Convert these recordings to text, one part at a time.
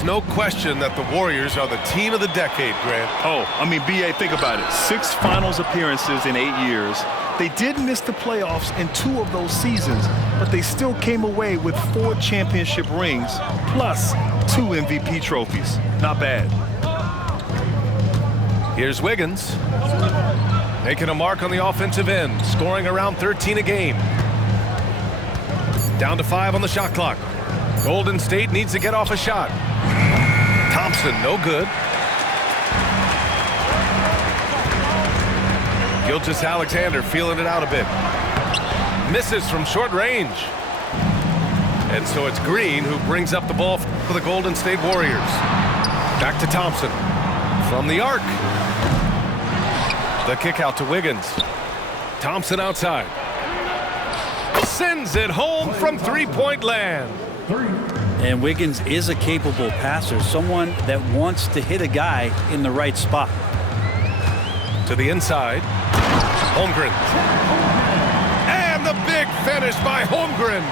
There's no question that the Warriors are the team of the decade, Grant. Oh, I mean, B.A., think about it. 6 finals appearances in 8 years. They did miss the playoffs in 2 of those seasons, but they still came away with 4 championship rings plus 2 MVP trophies. Not bad. Here's Wiggins. Making a mark on the offensive end, scoring around 13 a game. Down to 5 on the shot clock. Golden State needs to get off a shot. Thompson, no good. Gilgeous-Alexander feeling it out a bit. Misses from short range. And so it's Green who brings up the ball for the Golden State Warriors. Back to Thompson. From the arc. The kick out to Wiggins. Thompson outside. Sends it home from three-point land. And Wiggins is a capable passer, someone that wants to hit a guy in the right spot. To the inside. Holmgren. And the big finish by Holmgren.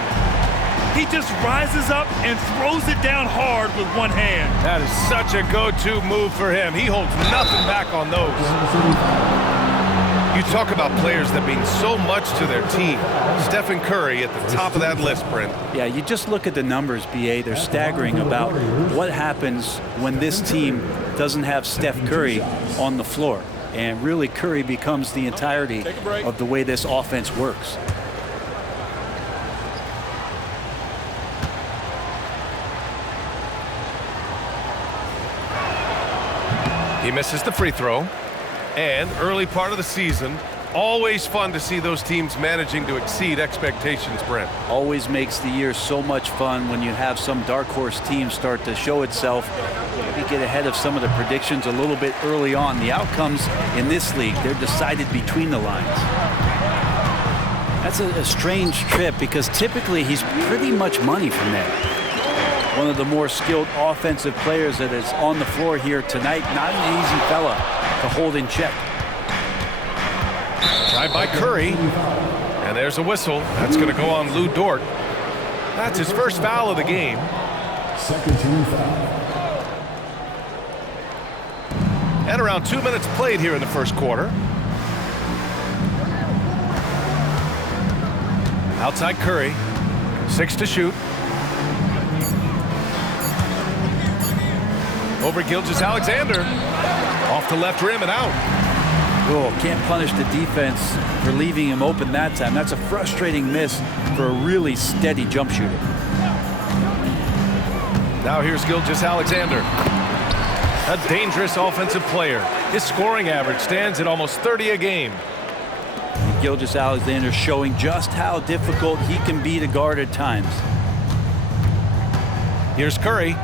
He just rises up and throws it down hard with one hand. That is such a go-to move for him. He holds nothing back on those. You talk about players that mean so much to their team. Stephen Curry at the top of that list, Brent. Yeah, you just look at the numbers, B.A. They're staggering about what happens when this team doesn't have Steph Curry on the floor. And really, Curry becomes the entirety of the way this offense works. He misses the free throw. And early part of the season, always fun to see those teams managing to exceed expectations, Brent. Always makes the year so much fun when you have some dark horse team start to show itself. Maybe get ahead of some of the predictions a little bit early on. The outcomes in this league, they're decided between the lines. That's a strange trip because typically he's pretty much money from there. One of the more skilled offensive players that is on the floor here tonight. Not an easy fella to hold in check. Tried by Curry. And there's a whistle. That's going to go on Lou Dort. That's his first foul of the game. Second team foul. And around 2 minutes played here in the first quarter. Outside Curry. 6 to shoot. Over Gilgeous-Alexander. Off the left rim and out. Oh, can't punish the defense for leaving him open that time. That's a frustrating miss for a really steady jump shooter. Now here's Gilgeous-Alexander. A dangerous offensive player. His scoring average stands at almost 30 a game. Gilgeous-Alexander showing just how difficult he can be to guard at times. Here's Curry.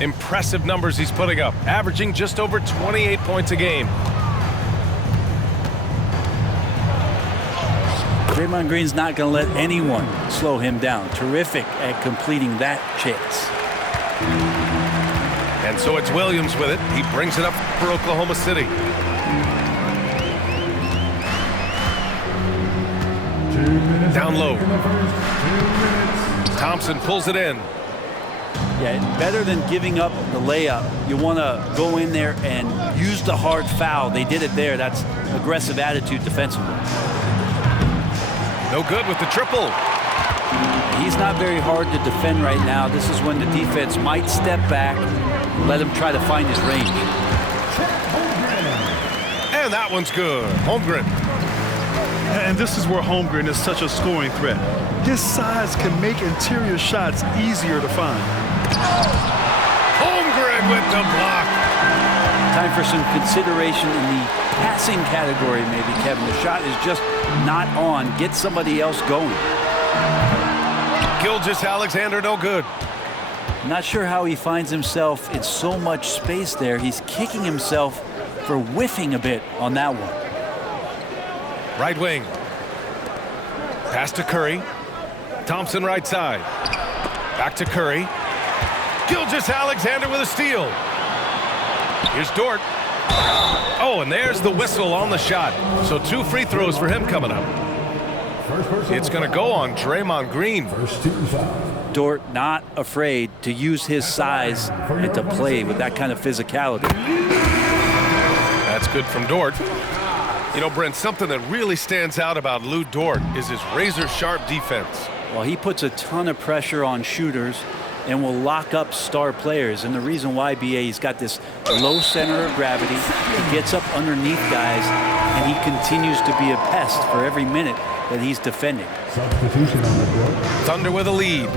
Impressive numbers he's putting up, averaging just over 28 points a game. Draymond Green's not going to let anyone slow him down. Terrific at completing that chance. And so it's Williams with it. He brings it up for Oklahoma City. Down low. Thompson pulls it in. Yeah, better than giving up the layup. You want to go in there and use the hard foul. They did it there. That's aggressive attitude defensively. No good with the triple. He's not very hard to defend right now. This is when the defense might step back and let him try to find his range. And that one's good. Holmgren. And this is where Holmgren is such a scoring threat. His size can make interior shots easier to find. Holmgren with the block. Time for some consideration in the passing category, maybe, Kevin. The shot is just not on. Get somebody else going. Gilgeous-Alexander, no good. Not sure how he finds himself in so much space there. He's kicking himself for whiffing a bit on that one. Right wing. Pass to Curry. Thompson right side. Back to Curry. Gilgeous-Alexander with a steal. Here's Dort. Oh, and there's the whistle on the shot. So 2 free throws for him coming up. It's going to go on Draymond Green. First team foul. Dort not afraid to use his size and to play with that kind of physicality. That's good from Dort. You know, Brent, something that really stands out about Lou Dort is his razor-sharp defense. Well, he puts a ton of pressure on shooters and will lock up star players. And the reason why, BA, he's got this low center of gravity. He gets up underneath guys, and he continues to be a pest for every minute that he's defending. Substitution on the court. Thunder with a lead.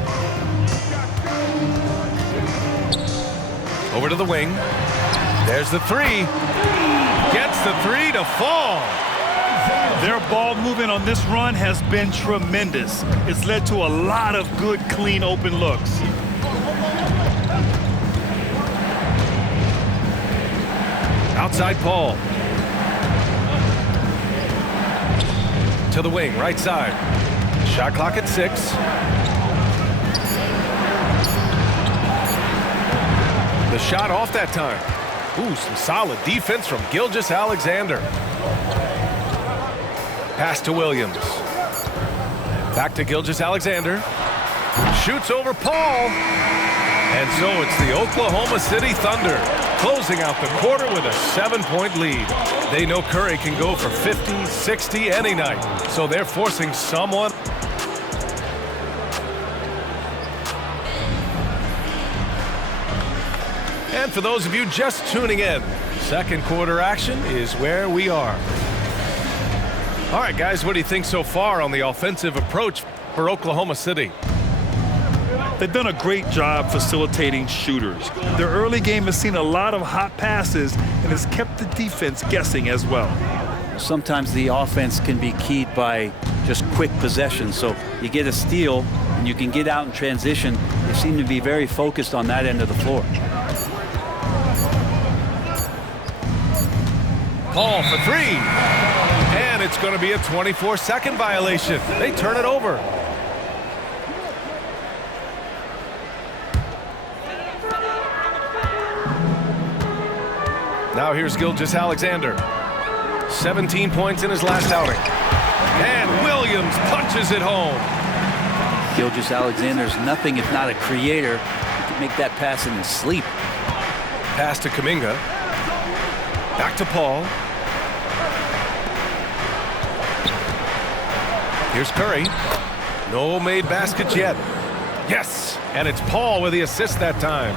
Over to the wing. There's the three. Gets the three to fall. Their ball movement on this run has been tremendous. It's led to a lot of good, clean, open looks. Outside Paul. To the wing, right side. Shot clock at 6. The shot off that time. Ooh, some solid defense from Gilgeous-Alexander. Pass to Williams. Back to Gilgeous-Alexander. Shoots over Paul. And so it's the Oklahoma City Thunder closing out the quarter with a 7-point lead. They know Curry can go for 50, 60 any night. So they're forcing someone. And for those of you just tuning in, second quarter action is where we are. All right, guys, what do you think so far on the offensive approach for Oklahoma City? They've done a great job facilitating shooters. Their early game has seen a lot of hot passes and has kept the defense guessing as well. Sometimes the offense can be keyed by just quick possession. So you get a steal and you can get out in transition. They seem to be very focused on that end of the floor. Paul for 3. And it's going to be a 24-second violation. They turn it over. Now here's Gilgeous-Alexander. 17 points in his last outing. And Williams punches it home. Gilgeous-Alexander's nothing if not a creator. He can make that pass in his sleep. Pass to Kuminga. Back to Paul. Here's Curry. No made baskets yet. Yes, and it's Paul with the assist that time.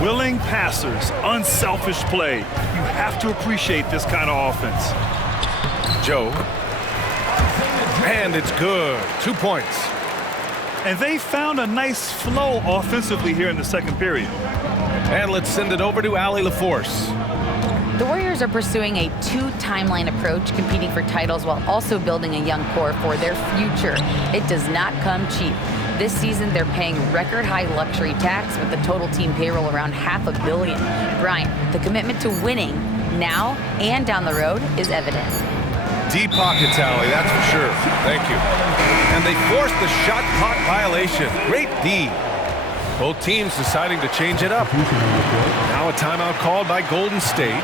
Willing passers, unselfish play. You have to appreciate this kind of offense. Joe. And it's good. 2 points. And they found a nice flow offensively here in the second period. And let's send it over to Allie LaForce. The Warriors are pursuing a two-timeline approach, competing for titles while also building a young core for their future. It does not come cheap. This season, they're paying record-high luxury tax with the total team payroll around $500 million. Brian, the commitment to winning now and down the road is evident. Deep pockets, Allie, that's for sure. Thank you. And they forced the shot clock violation. Great D. Both teams deciding to change it up. Now a timeout called by Golden State.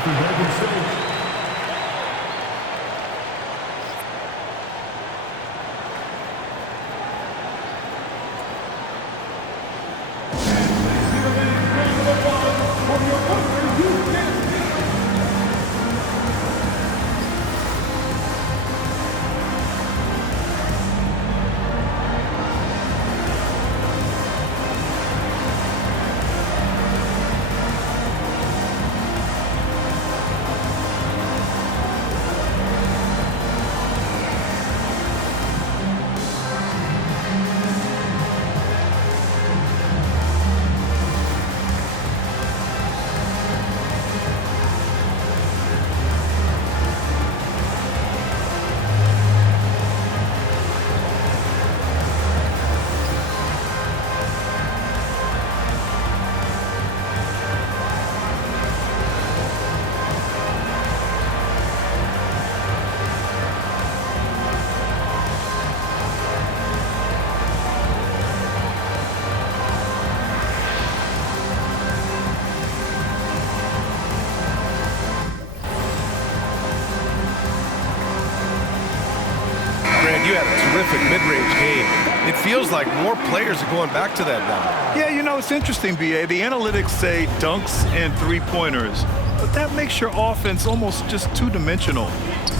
You had a terrific mid-range game. It feels like more players are going back to that now. Yeah, you know, it's interesting, B.A. The analytics say dunks and three-pointers, but that makes your offense almost just two-dimensional.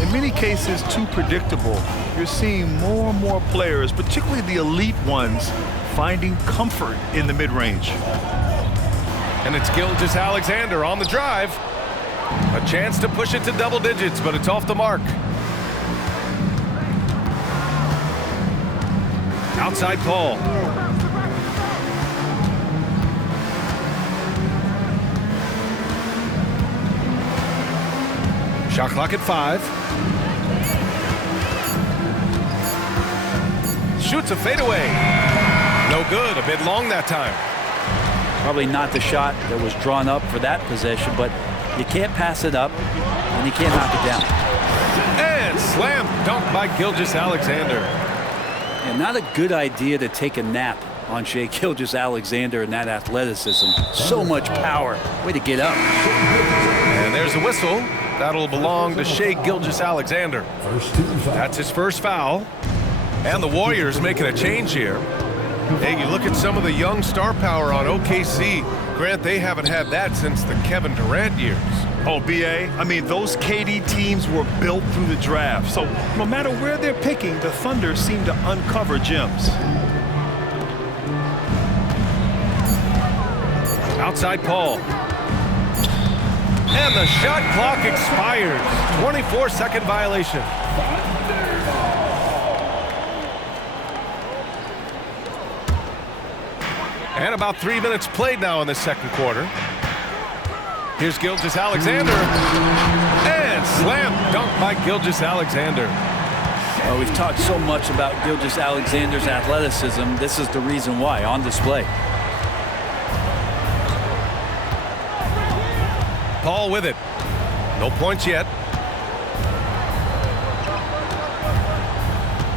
In many cases, too predictable. You're seeing more and more players, particularly the elite ones, finding comfort in the mid-range. And it's Gilgeous-Alexander on the drive. A chance to push it to double digits, but it's off the mark. Outside Paul. Shot clock at 5. Shoots a fadeaway. No good. A bit long that time. Probably not the shot that was drawn up for that possession, but you can't pass it up, and you can't knock it down. And slam dunk by Gilgeous-Alexander. And not a good idea to take a nap on Shai Gilgeous-Alexander and that athleticism. So much power. Way to get up. And there's a whistle. That'll belong to Shai Gilgeous-Alexander. That's his first foul. And the Warriors making a change here. Hey, you look at some of the young star power on OKC. Grant, they haven't had that since the Kevin Durant years. Oh, B.A., I mean, those KD teams were built through the draft. So no matter where they're picking, the Thunder seem to uncover gems. Outside Paul. And the shot clock expires. 24-second violation. And about 3 minutes played now in the second quarter. Here's Gilgeous-Alexander. And slam dunk by Gilgeous-Alexander. Well, we've talked so much about Gilgeous-Alexander's athleticism. This is the reason why, on display. Paul with it. No points yet.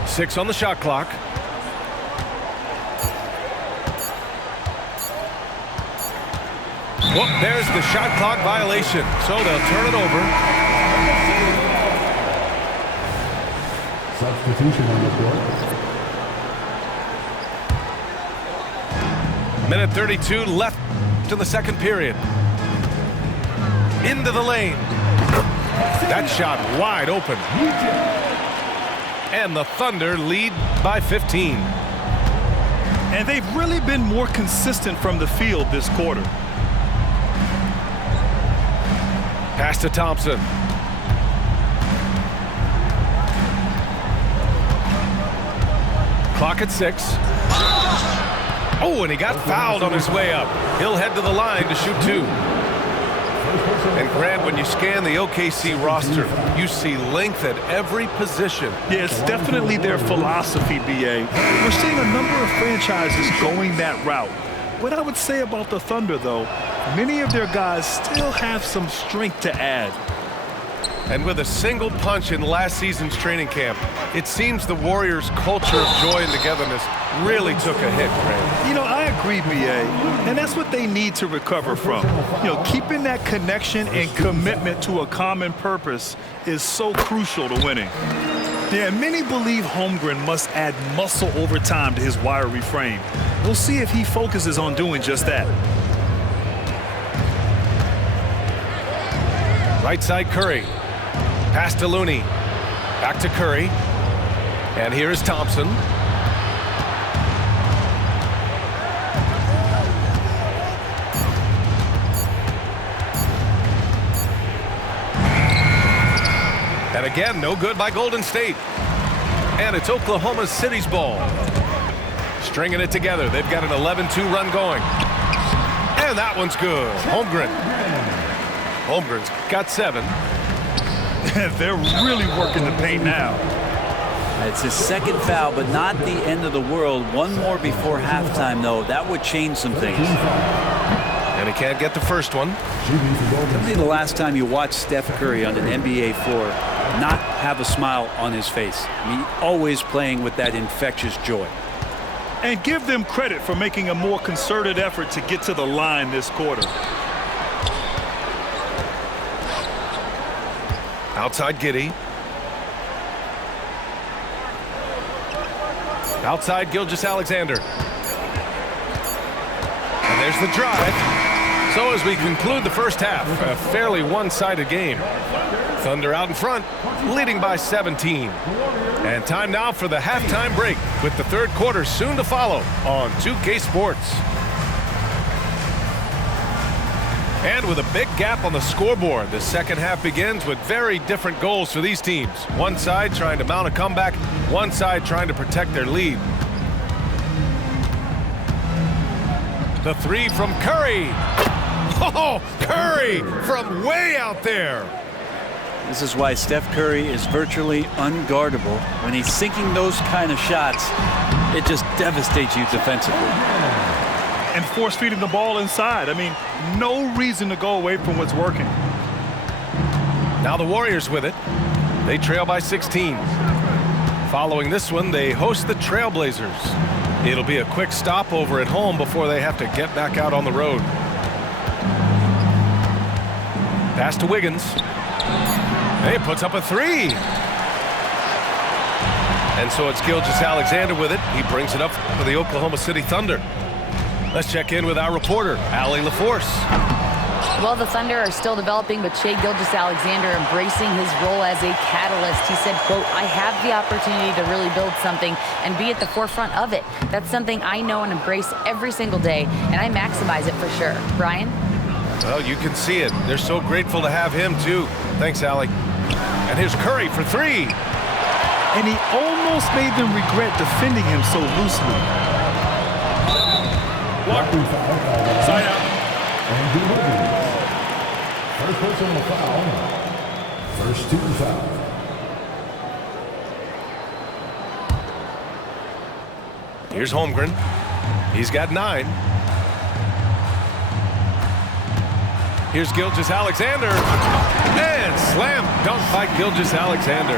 6 on the shot clock. Whoop, there's the shot clock violation. So they'll turn it over. Substitution on the court. Minute 32 left to the second period. Into the lane. That shot wide open. And the Thunder lead by 15. And they've really been more consistent from the field this quarter. Pass to Thompson. Clock at 6. Oh, and he got fouled on his way up. He'll head to the line to shoot 2. And Grant, when you scan the OKC roster, you see length at every position. Yeah, it's definitely their philosophy, B.A. We're seeing a number of franchises going that route. What I would say about the Thunder, though, many of their guys still have some strength to add. And with a single punch in last season's training camp, it seems the Warriors' culture of joy and togetherness really took a hit, Grant. You know, I agree, B.A., and that's what they need to recover from. You know, keeping that connection and commitment to a common purpose is so crucial to winning. Yeah, many believe Holmgren must add muscle over time to his wiry frame. We'll see if he focuses on doing just that. Right side Curry. Pass to Looney. Back to Curry. And here is Thompson. And again, no good by Golden State. And it's Oklahoma City's ball. Stringing it together. They've got an 11-2 run going. And that one's good. Holmgren. Holmgren's got 7. They're really working the paint now. It's his second foul, but not the end of the world. One more before halftime, though. That would change some things. And he can't get the first one. It'll be the last time you watch Steph Curry on an NBA floor not have a smile on his face. I mean, always playing with that infectious joy. And give them credit for making a more concerted effort to get to the line this quarter. Outside Giddey. Outside Gilgeous-Alexander. And there's the drive. So as we conclude the first half, a fairly one-sided game. Thunder out in front, leading by 17. And time now for the halftime break, with the third quarter soon to follow on 2K Sports. And with a big gap on the scoreboard, the second half begins with very different goals for these teams. One side trying to mount a comeback, one side trying to protect their lead. The three from Curry. Oh, Curry from way out there. This is why Steph Curry is virtually unguardable. When he's sinking those kind of shots, it just devastates you defensively. And force feeding the ball inside. I mean, no reason to go away from what's working. Now the Warriors with it. They trail by 16. Following this one, they host the Trailblazers. It'll be a quick stopover at home before they have to get back out on the road. Pass to Wiggins. He puts up a three. And so it's Gilgeous-Alexander with it. He brings it up for the Oklahoma City Thunder. Let's check in with our reporter, Allie LaForce. Well, the Thunder are still developing, but Shai Gilgeous-Alexander embracing his role as a catalyst. He said, quote, "I have the opportunity to really build something and be at the forefront of it. That's something I know and embrace every single day, and I maximize it for sure." Brian? Well, you can see it. They're so grateful to have him, too. Thanks, Allie. And here's Curry for three. And he almost made them regret defending him so loosely. Side out. And first personal foul. First team foul. Here's Holmgren. He's got 9. Here's Gilgeous-Alexander. And slam dunk by Gilgeous-Alexander.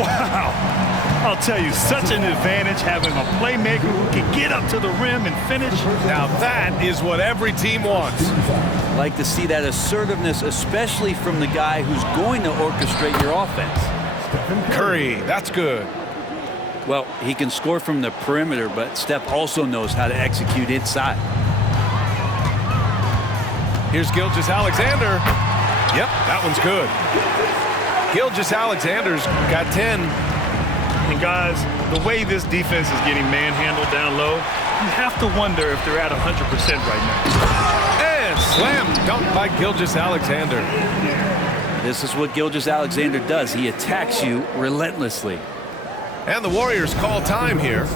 Wow. I'll tell you, such an advantage having a playmaker who can get up to the rim and finish. Now that is what every team wants. Like to see that assertiveness, especially from the guy who's going to orchestrate your offense. Curry, that's good. Well, he can score from the perimeter, but Steph also knows how to execute inside. Here's Gilgeous-Alexander. Yep, that one's good. Gilgeous-Alexander's got 10. And guys, the way this defense is getting manhandled down low, you have to wonder if they're at 100% right now. And slam dunk by Gilgeous-Alexander. This is what Gilgeous-Alexander does. He attacks you relentlessly. And the Warriors call time here.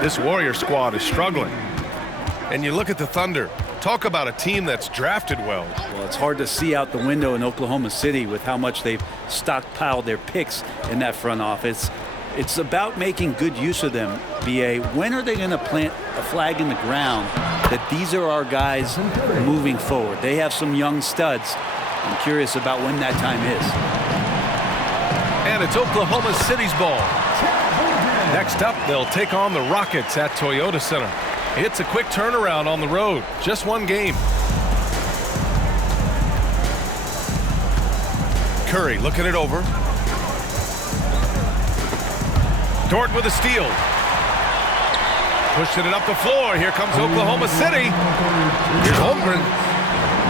This Warrior squad is struggling. And you look at the Thunder. Talk about a team that's drafted well. Well, it's hard to see out the window in Oklahoma City with how much they've stockpiled their picks in that front office. It's about making good use of them, B.A. When are they going to plant a flag in the ground that these are our guys moving forward? They have some young studs. I'm curious about when that time is. And it's Oklahoma City's ball. Next up, they'll take on the Rockets at Toyota Center. It's a quick turnaround on the road. Just one game. Curry looking it over. Dort with a steal. Pushing it up the floor. Here comes Oklahoma City. Here's Holmgren.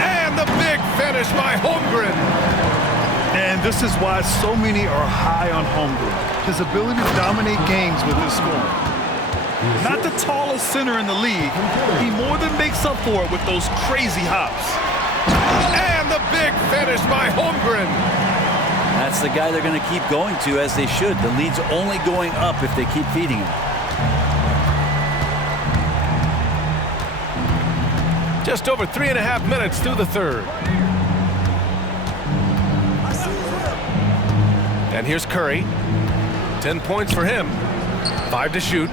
And the big finish by Holmgren. And this is why so many are high on Holmgren. His ability to dominate games with his scoring. Not the tallest center in the league, he more than makes up for it with those crazy hops. And the big finish by Holmgren. That's the guy they're going to keep going to, as they should. The lead's only going up if they keep feeding him. Just over 3.5 minutes through the third. And here's Curry. 10 points for him. 5 to shoot.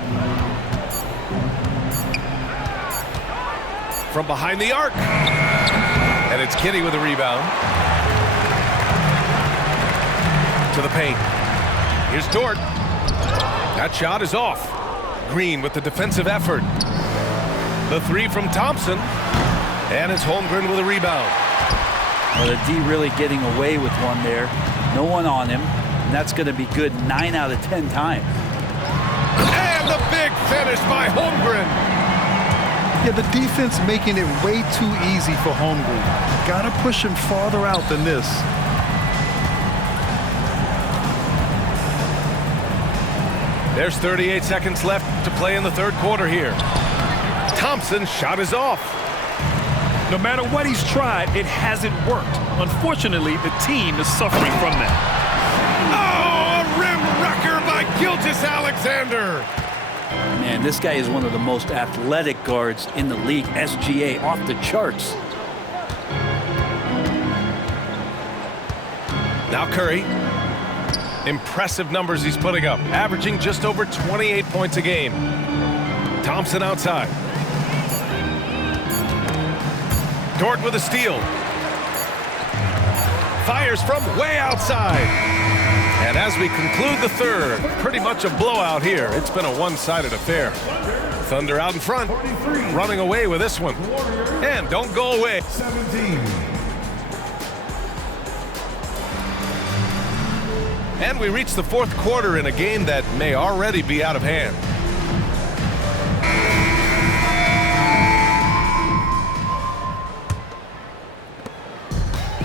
From behind the arc. And it's Kinney with a rebound. To the paint. Here's Dort. That shot is off. Green with the defensive effort. The three from Thompson. And it's Holmgren with a rebound. Well, the D really getting away with one there. No one on him. And that's going to be good 9 out of 10 times. And the big finish by Holmgren. Yeah, the defense making it way too easy for Holmgren. Got to push him farther out than this. There's 38 seconds left to play in the third quarter here. Thompson's shot is off. No matter what he's tried, it hasn't worked. Unfortunately, the team is suffering from that. Oh, a rim wrecker by Gilgeous-Alexander. Man, this guy is one of the most athletic guards in the league. SGA off the charts. Now Curry. Impressive numbers he's putting up, averaging just over 28 points a game. Thompson outside. Dort with a steal. Fires from way outside. And as we conclude the third, pretty much a blowout here. It's been a one-sided affair. Thunder out in front, running away with this one. And don't go away. 17. And we reach the fourth quarter in a game that may already be out of hand.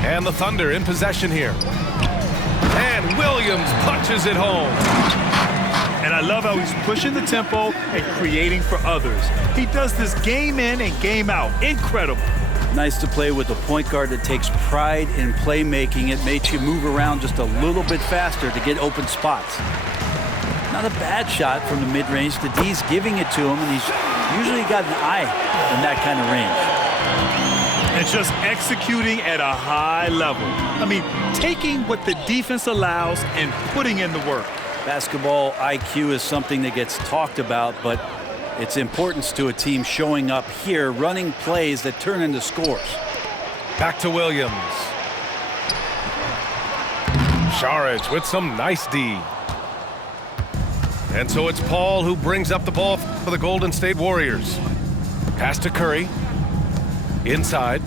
And the Thunder in possession here. And Williams punches it home. And I love how he's pushing the tempo and creating for others. He does this game in and game out. Incredible. Nice to play with a point guard that takes pride in playmaking. It makes you move around just a little bit faster to get open spots. Not a bad shot from the mid-range. The D's giving it to him, and he's usually got an eye in that kind of range. And just executing at a high level. I mean, taking what the defense allows and putting in the work. Basketball IQ is something that gets talked about, but its importance to a team showing up here, running plays that turn into scores. Back to Williams. Saric with some nice D. And so it's Paul who brings up the ball for the Golden State Warriors. Pass to Curry. Inside.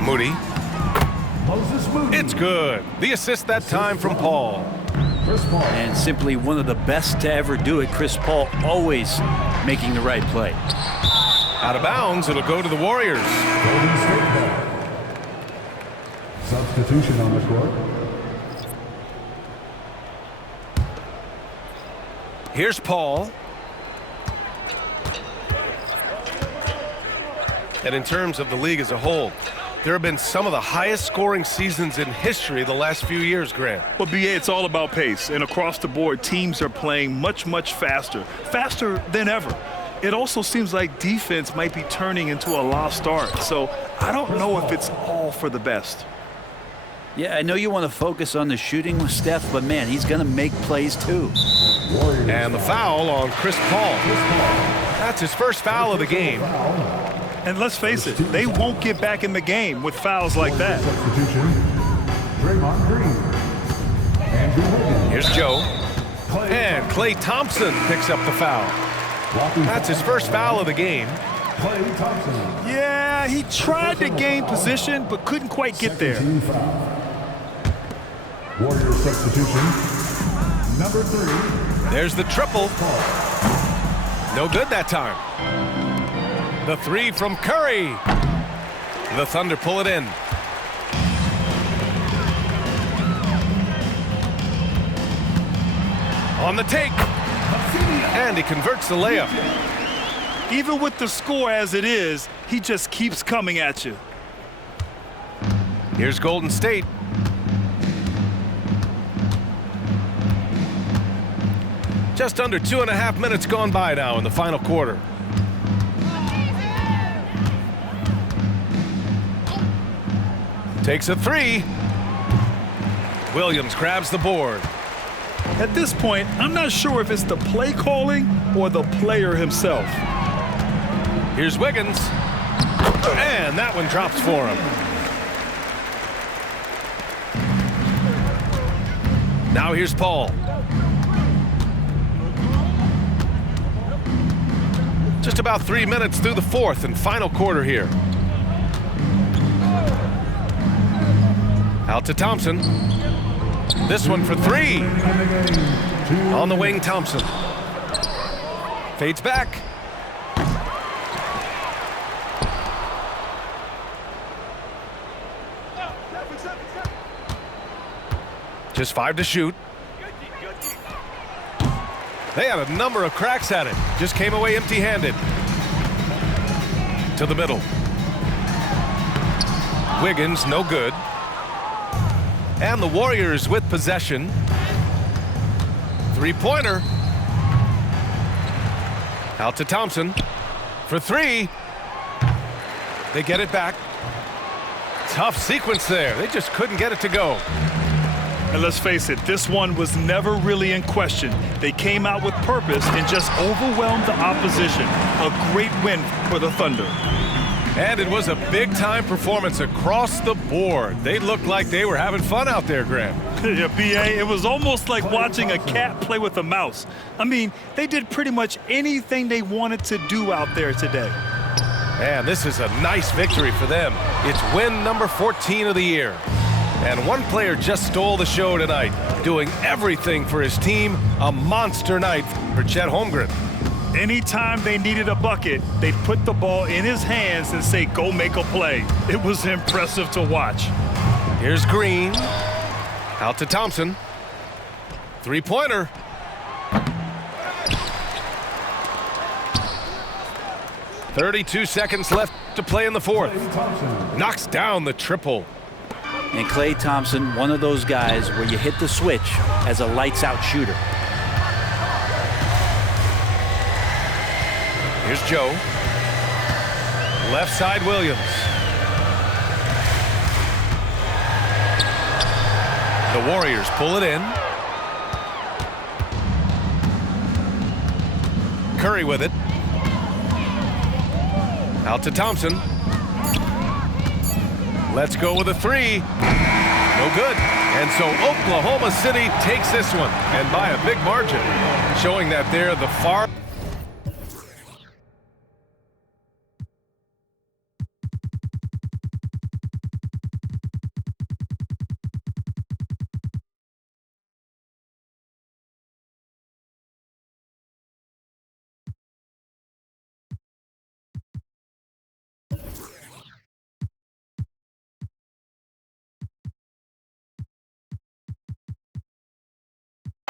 Moody. It's good. The assist that time from Paul. And simply one of the best to ever do it. Chris Paul always making the right play. Out of bounds, it'll go to the Warriors. Golden State ball. Substitution on the court. Here's Paul. And in terms of the league as a whole, there have been some of the highest scoring seasons in history the last few years, Grant. Well, BA, it's all about pace. And across the board, teams are playing much, much faster. Faster than ever. It also seems like defense might be turning into a lost art. So I don't know if it's all for the best. Yeah, I know you want to focus on the shooting with Steph, but man, he's going to make plays too. And the foul on Chris Paul. That's his first foul of the game. And let's face it, they won't get back in the game with fouls like that. Substitution. Draymond Green. Andrew Wiggins. Here's Joe. And Klay Thompson picks up the foul. That's his first foul of the game. Klay Thompson. Yeah, he tried to gain position, but couldn't quite get there. Warrior substitution. Number 3. There's the triple. No good that time. The three from Curry. The Thunder pull it in. On the take. And he converts the layup. Even with the score as it is, he just keeps coming at you. Here's Golden State. Just under 2.5 minutes gone by now in the final quarter. Takes a three. Williams grabs the board. At this point, I'm not sure if it's the play calling or the player himself. Here's Wiggins. And that one drops for him. Now here's Paul. Just about 3 minutes through the fourth and final quarter here. Out to Thompson. This one for three. On the wing, Thompson. Fades back. Just 5 to shoot. They had a number of cracks at it. Just came away empty-handed. To the middle. Wiggins, no good. And the Warriors with possession. Three-pointer. Out to Thompson. For three. They get it back. Tough sequence there. They just couldn't get it to go. And let's face it, this one was never really in question. They came out with purpose and just overwhelmed the opposition. A great win for the Thunder. And it was a big-time performance across the board. They looked like they were having fun out there, Graham. Yeah, B.A., it was almost like watching a cat play with a mouse. I mean, they did pretty much anything they wanted to do out there today. Man, this is a nice victory for them. It's win number 14 of the year. And one player just stole the show tonight, doing everything for his team. A monster night for Chet Holmgren. Anytime they needed a bucket, they'd put the ball in his hands and say, go make a play. It was impressive to watch. Here's Green. Out to Thompson. Three-pointer. .32 seconds left to play in the fourth. Knocks down the triple. And Klay Thompson, one of those guys where you hit the switch as a lights-out shooter. Here's Joe. Left side, Williams. The Warriors pull it in. Curry with it. Out to Thompson. Let's go with a three. No good. And so Oklahoma City takes this one, and by a big margin, showing that they're the far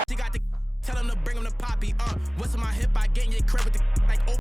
She got the tell him to bring him the poppy. What's in my hip? I get in your crib with the like.